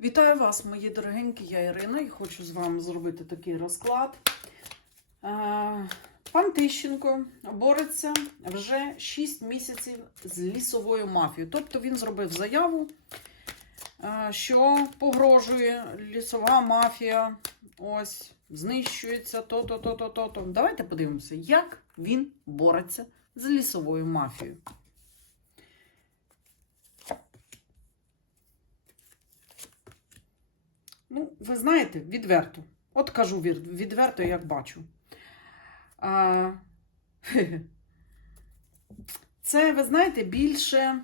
Вітаю вас, мої дорогенькі, я Ірина, і хочу з вами зробити такий розклад. Пан Тищенко бореться вже 6 місяців з лісовою мафією. Тобто він зробив заяву, що погрожує лісова мафія. Ось, знищується то-то, то-то, то-то. Давайте подивимося, як він бореться з лісовою мафією. Ну, ви знаєте, відверто. От кажу відверто, як бачу. А, це, ви знаєте, більше,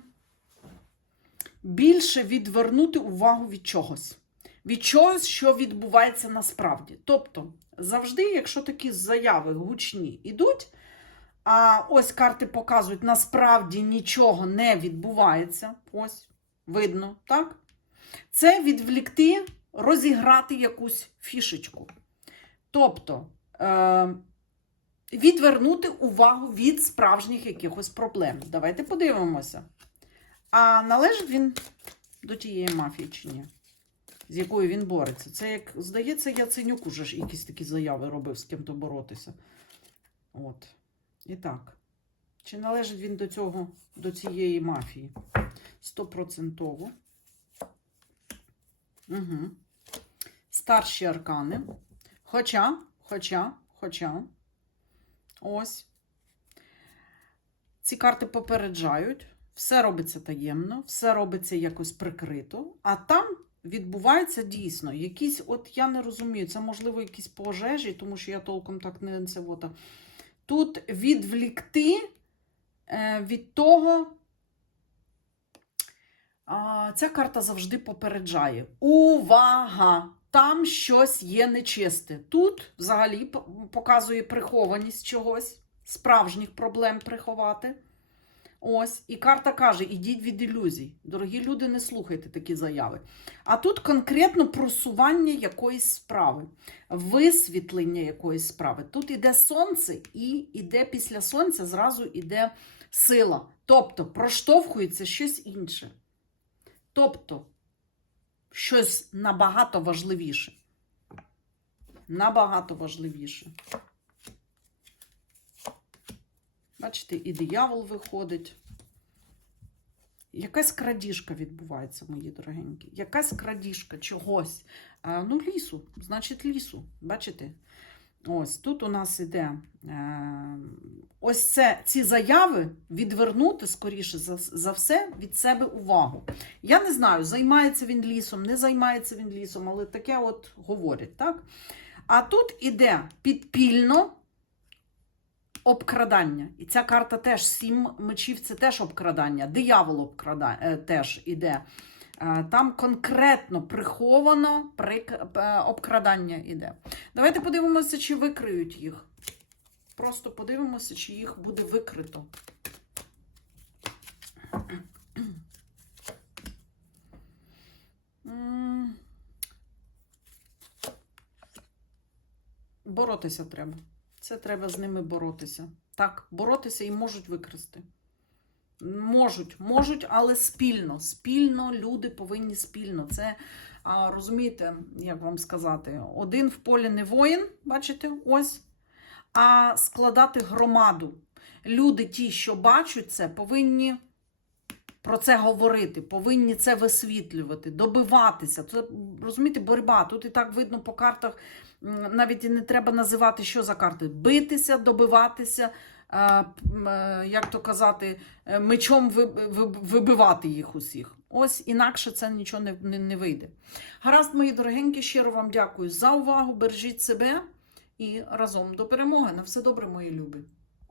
більше відвернути увагу від чогось. Від чогось, що відбувається насправді. Тобто, завжди, якщо такі заяви гучні ідуть, а ось карти показують, насправді нічого не відбувається. Ось, видно, так? Це відвлікти розіграти якусь фішечку. Тобто е, відвернути увагу від справжніх якихось проблем. Давайте подивимося. А належить він до тієї мафії чи ні? З якою він бореться. Це як, здається, Яценюк уже ж якісь такі заяви робив з ким-то боротися. От. І так. Чи належить він до цього, до цієї мафії? Стопроцентово. Угу. Старші аркани. Хоча, хоча, хоча. Ось. Ці карти попереджають. Все робиться таємно, все робиться якось прикрито, а там відбувається дійсно якісь, от я не розумію, це можливо якісь пожежі, тому що я толком так не це. От, Тут відвлікти е, від того. Ця карта завжди попереджає. Увага! Там щось є нечисте. Тут взагалі показує прихованість чогось, справжніх проблем приховати. Ось, і карта каже: ідіть від ілюзій. Дорогі люди, не слухайте такі заяви. А тут конкретно просування якоїсь справи, висвітлення якоїсь справи. Тут іде сонце, і іде після сонця зразу іде сила. Тобто проштовхується щось інше. Тобто, щось набагато важливіше. Набагато важливіше. Бачите, і диявол виходить. Якась крадіжка відбувається, мої дорогенькі. Якась крадіжка чогось. Ну, лісу, значить, лісу. Бачите? Ось тут у нас іде е, ось це, ці заяви відвернути, скоріше за, за все, від себе увагу. Я не знаю, займається він лісом, не займається він лісом, але таке от говорять, так? А тут іде підпільно обкрадання. І ця карта теж сім мечів це теж обкрадання. Диявол обкрадання е, теж іде. Е, Там конкретно приховано е, обкрадання іде. Давайте подивимося, чи викриють їх. Просто подивимося, чи їх буде викрито. Боротися треба. Це треба з ними боротися. Так, боротися і можуть викрасти. Можуть, можуть, але спільно. Спільно люди повинні спільно. Це, розумієте, як вам сказати, один в полі не воїн, бачите, ось, а складати громаду. Люди, ті, що бачать це, повинні про це говорити, повинні це висвітлювати, добиватися. Це, розумієте, боротьба. Тут і так видно по картах, навіть і не треба називати, що за карти. Битися, добиватися, як то казати, е, мечом ви- ви- вибивати їх усіх. Ось інакше це нічого не, не, не вийде. Гаразд, мої дорогенькі, щиро вам дякую за увагу. Бережіть себе і разом до перемоги. На все добре, мої любі.